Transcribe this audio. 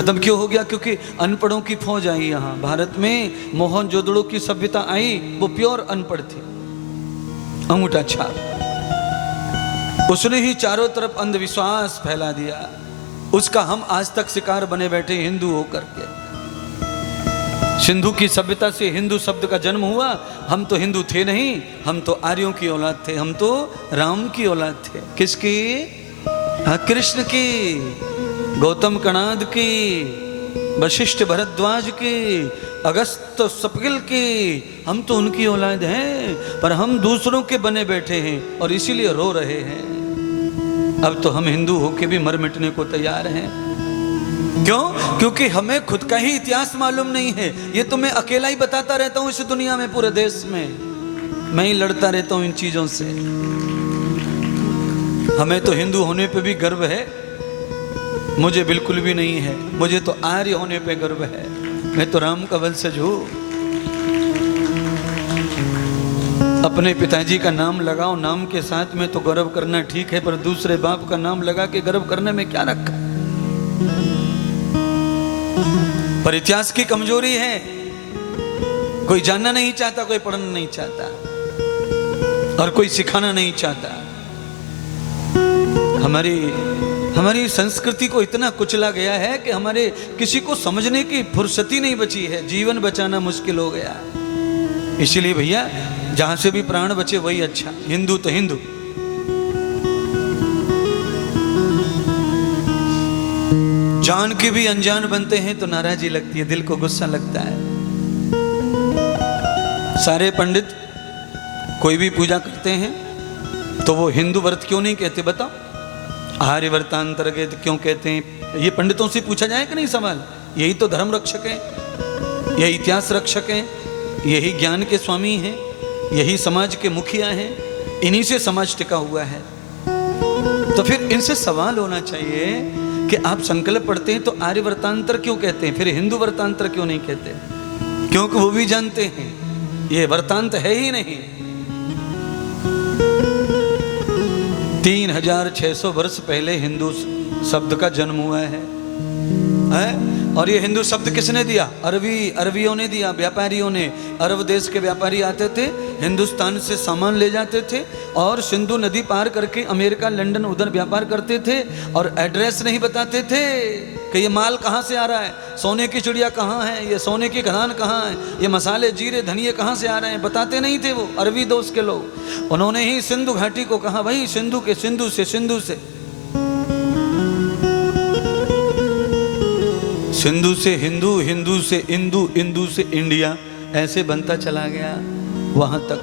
खत्म क्यों हो गया? क्योंकि अनपढ़ों की फौज आई यहाँ भारत में। मोहनजोदड़ो की सभ्यता आई, वो प्योर अनपढ़ थी, अंगूठा छाप। उसने ही चारों तरफ अंधविश्वास फैला दिया। उसका हम आज तक शिकार बने बैठे हिंदू होकर के। सिंधु की सभ्यता से हिंदू शब्द का जन्म हुआ। हम तो हिंदू थे नहीं, हम तो आर्यों की औलाद थे, हम तो राम की औलाद थे। किसकी? हाँ, कृष्ण की, गौतम कणाद की, वशिष्ठ भरद्वाज की, अगस्त सपगिल की। हम तो उनकी औलाद हैं, पर हम दूसरों के बने बैठे हैं और इसीलिए रो रहे हैं। अब तो हम हिंदू होके भी मर मिटने को तैयार हैं। क्यों? क्योंकि हमें खुद का ही इतिहास मालूम नहीं है। ये तो मैं अकेला ही बताता रहता हूं इस दुनिया में, पूरे देश में मैं ही लड़ता रहता हूं इन चीजों से। हमें तो हिंदू होने पे भी गर्व है, मुझे बिल्कुल भी नहीं है। मुझे तो आर्य होने पे गर्व है। मैं तो राम का वंशज हूं। अपने पिताजी का नाम लगाओ, नाम के साथ में तो गर्व करना ठीक है, पर दूसरे बाप का नाम लगा के गर्व करने में क्या रखा? पर इतिहास की कमजोरी है। कोई जानना नहीं चाहता, कोई पढ़ना नहीं चाहता और कोई सिखाना नहीं चाहता। हमारी संस्कृति को इतना कुचला गया है कि हमारे किसी को समझने की फुर्सत ही नहीं बची है। जीवन बचाना मुश्किल हो गया। इसीलिए भैया जहां से भी प्राण बचे वही अच्छा। हिंदू तो हिंदू। जान के भी अनजान बनते हैं तो नाराजगी लगती है, दिल को गुस्सा लगता है। सारे पंडित कोई भी पूजा करते हैं तो वो हिंदू व्रत क्यों नहीं कहते? बताओ। आर्य व्रतांतर्गत क्यों कहते हैं? ये पंडितों से पूछा जाए कि नहीं सवाल? यही तो धर्म रक्षक हैं, यही इतिहास रक्षक हैं, यही ज्ञान के स्वामी हैं, यही समाज के मुखिया हैं। इन्हीं से समाज टिका हुआ है। तो फिर इनसे सवाल होना चाहिए कि आप संकल्प पढ़ते हैं तो आर्य व्रतांतर क्यों कहते हैं, फिर हिंदू व्रतांतर क्यों नहीं कहते? क्योंकि वो भी जानते हैं ये व्रतांत है ही नहीं। 3600 वर्ष पहले हिंदू शब्द का जन्म हुआ है? और ये हिंदू शब्द किसने दिया? अरबियों ने दिया, व्यापारियों ने। अरब देश के व्यापारी आते थे, हिंदुस्तान से सामान ले जाते थे और सिंधु नदी पार करके अमेरिका, लंदन उधर व्यापार करते थे और एड्रेस नहीं बताते थे कि ये माल कहाँ से आ रहा है, सोने की चिड़िया कहाँ है, ये सोने की खदान कहाँ है, ये मसाले जीरे धनिये कहाँ से आ रहे हैं, बताते नहीं थे वो अरबी दोस्त के लोग। उन्होंने ही सिंधु घाटी को कहा भाई सिंधु से सिंधु से हिंदू, हिंदू से इंदू, इंदू से इंडिया, ऐसे बनता चला गया वहां तक।